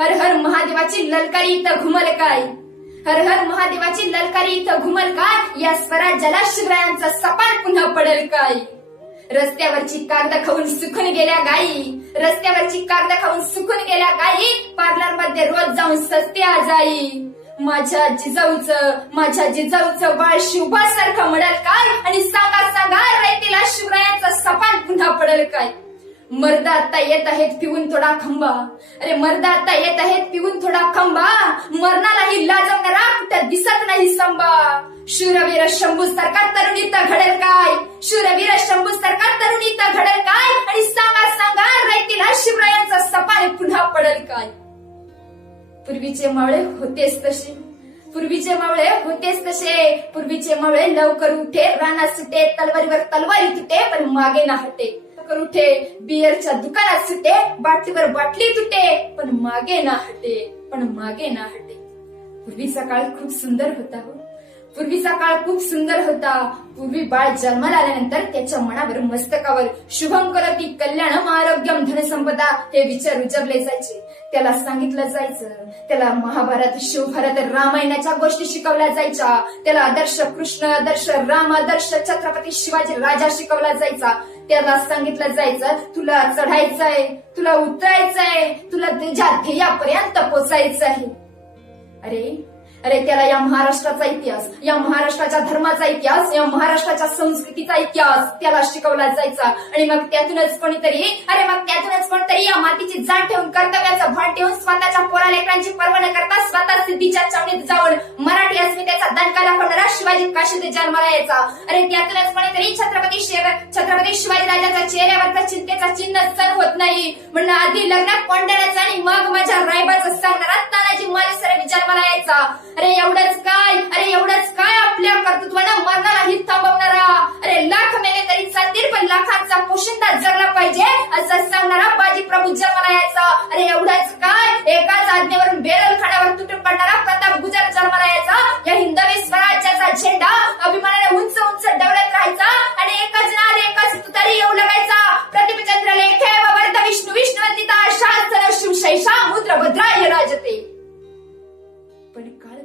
हर हर महादेवाची ललकारी इथं घुमल काय? हर हर महादेवाची ललकारी इथं घुमल काय? या स्वराज्याला शिवरायांचा सपाट पुन्हा पडेल काय? रस्त्यावरची कागद खाऊन सुकून गेल्या गाई रस्त्यावरची कागद खाऊन सुकून गेल्या गाई पार्लरमध्ये रोज जाऊन सस्ते आजाई. माझ्या जिजाऊचं माझ्या जिजाऊचं बाळ शिवबासारखं म्हणाल काय? आणि सांगा सांगा रयतीला शिवरायांचा सपाट पुन्हा पडेल काय? मर्द आता येत आहेत पिऊन थोडा खंबा. अरे मर्द आता येत आहेत पिऊन थोडा खंबा. मरणालाही लाजवणारा कुठं दिसत नाही संबा. शूरवीर शंभू सरकार तरुणीत घडेल काय? शूरवीर शंभू सरकार तरुणीत घडेल काय? आणि सांगा सांगा रयतीला शिवरायांचा सपाने पुन्हा पडेल काय? पूर्वीचे मावळे होतेच तसे. पूर्वीचे मावळे होतेच तसे. पूर्वीचे मावळे लवकर उठे राणा सुटे तलवारीवर तलवारी तुटे पण मागे ना हटे चक्कर उठे बियरच्या दुकानात सुटे बाटलीवर बाटली तुटे. पण मागे ना हटे पण मागे ना हटे. पूर्वीचा काळ खूप सुंदर होता हो. पूर्वीचा काळ खूप सुंदर होता. पूर्वी बाळ जन्माला आल्यानंतर त्याच्या मनावर मस्तकावर शुभम करती कल्याणम आरोग्यम धनसंपदा हे विचार उजवले जायचे. त्याला सांगितलं जायचं. त्याला महाभारत शिवभारत रामायणाच्या गोष्टी शिकवल्या जायच्या. त्याला आदर्श कृष्ण आदर्श राम आदर्श छत्रपती शिवाजी राजा शिकवला जायचा. त्याला सांगितलं जायचं तुला चढायचंय तुला उतरायचंय तुला तुझ्या ध्येयापर्यंत पोचायचं आहे अरे अरे त्याला या महाराष्ट्राचा इतिहास या महाराष्ट्राच्या धर्माचा इतिहास या महाराष्ट्राच्या संस्कृतीचा इतिहास त्याला शिकवला जायचा. आणि मग त्यातूनच कोणीतरी अरे मग त्यातूनच कोणतरी या मातीची जाण ठेवून कर्तव्याचं भान ठेवून स्वतःच्या पोरा लेकरांची पर्वा न करता स्वतः सिद्धीच्या चावणीत जाऊन मराठी अस्मितेचा दणका दाखवणारा शिवाजी काशीत जन्माला यायचा. अरे त्यातूनच कोणीतरी छत्रपती छत्रपती शिवाजी राजाच्या चेहऱ्यावरचा चिंतेचा चिन्ह सण होत नाही. म्हणून आधी लग्नात कोंडाण्याचा आणि मग माझ्या रायबाचं सांगणारा. करणारा. अरे एवढंच काय? अरे एवढंच काय आपल्या कर्तृत्वानं मरणालाही थांबवणारा? अरे लाख मेले तरी चालतील पण लाखांचा पोशिंदा जगला पाहिजे असं सांगणारा बाजी प्रभू जन्माला यायचा अरे एवढंच काय? एकाच आज्ञेवरून बेरल खाण्यावर तुटून पडणारा प्रताप गुजर जन्माला यायचा या हिंदवी स्वराज्याचा झेंडा अभिमानाने उंच उंच डवळ्यात राहायचा आणि एकाच नार एकाच तुतारी येऊ लागायचा. प्रतिपचंद्र लेखे वर्ध विष्णू विष्णुवंदिता शास्त्र शिवशैषा मुद्रभद्रा हे राजते പണിക്കാർ